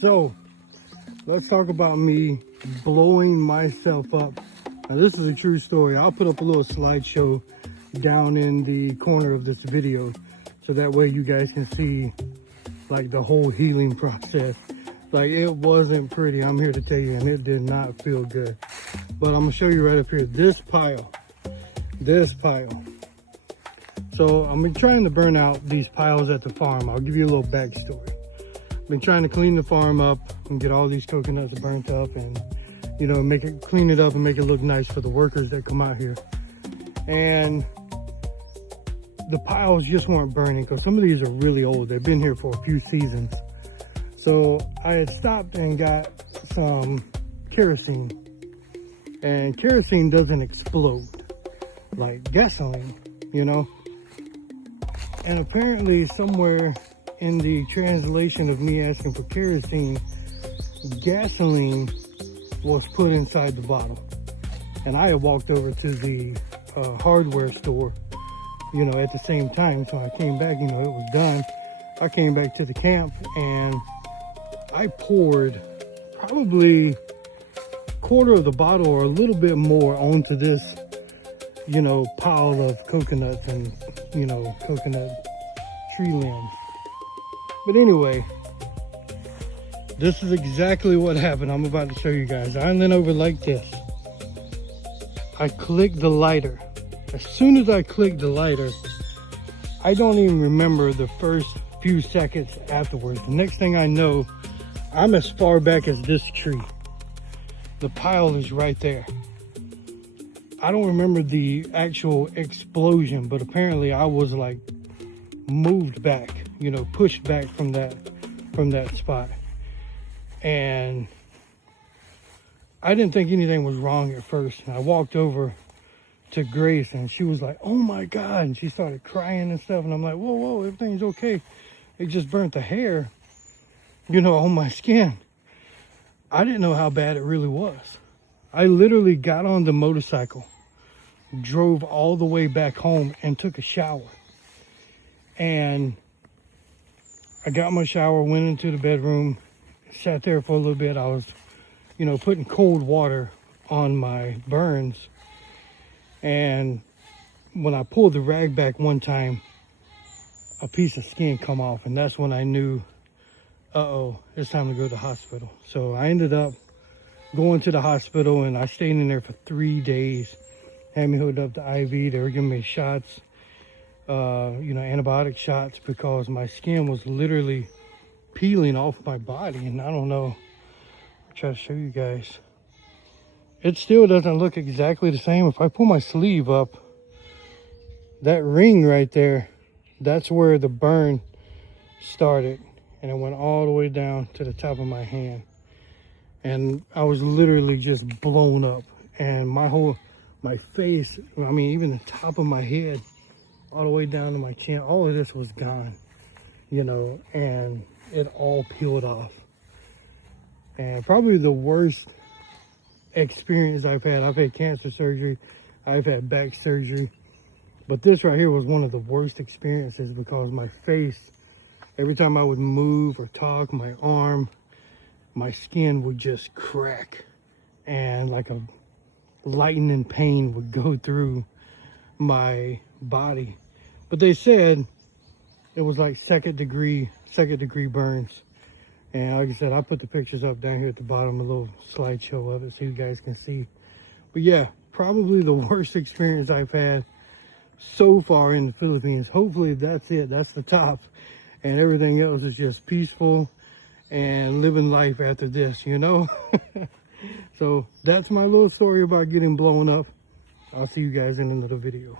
So let's talk about me blowing myself up. Now this is a true story. I'll put up a little slideshow down in the corner of this video so that way you guys can see like the whole healing process. Like, it wasn't pretty, I'm here to tell you, and it did not feel good. But I'm gonna show you right up here, this pile. So I've been trying to burn out these piles at the farm. I'll give you a little backstory. Been trying to clean the farm up and get all these coconuts burnt up and, you know, clean it up and make it look nice for the workers that come out here. And the piles just weren't burning because some of these are really old. They've been here for a few seasons. So I had stopped and got some kerosene, and kerosene doesn't explode like gasoline, you know? And apparently somewhere in the translation of me asking for kerosene, gasoline was put inside the bottle. And I had walked over to the hardware store, you know, at the same time. So I came back, you know, it was done. I came back to the camp and I poured probably a quarter of the bottle or a little bit more onto this, you know, pile of coconuts and, you know, coconut tree limbs. But anyway, this is exactly what happened. I'm about to show you guys. I leaned over like this. I clicked the lighter. As soon as I clicked the lighter, I don't even remember the first few seconds afterwards. The next thing I know, I'm as far back as this tree. The pile is right there. I don't remember the actual explosion, but apparently I was like moved back, you know, pushed back from that spot. And I didn't think anything was wrong at first. And I walked over to Grace and she was like, "Oh my God." And she started crying and stuff. And I'm like, whoa, everything's okay. It just burnt the hair, you know, on my skin. I didn't know how bad it really was. I literally got on the motorcycle, drove all the way back home and took a shower. And I got my shower, went into the bedroom, sat there for a little bit. I was, you know, putting cold water on my burns. And when I pulled the rag back one time, a piece of skin come off, and that's when I knew, uh-oh, it's time to go to the hospital. So I ended up going to the hospital, and I stayed in there for 3 days. Had me hooked up to IV. They were giving me shots, you know, antibiotic shots, because my skin was literally peeling off my body. And I don't know, I'll try to show you guys. It still doesn't look exactly the same. If I pull my sleeve up, that ring right there, that's where the burn started. And it went all the way down to the top of my hand. And I was literally just blown up. And my face, I mean, even the top of my head, all the way down to my chin, all of this was gone, you know, and it all peeled off. And probably the worst experience I've had cancer surgery, I've had back surgery, but this right here was one of the worst experiences, because my face, every time I would move or talk, my arm, my skin would just crack, and like a lightning pain would go through my body. But they said it was like second degree burns. And like I said, I put the pictures up down here at the bottom, a little slideshow of it so you guys can see. But yeah, probably the worst experience I've had so far in the Philippines. Hopefully that's it, that's the top, and everything else is just peaceful and living life after this, you know. So that's my little story about getting blown up. I'll see you guys in another video.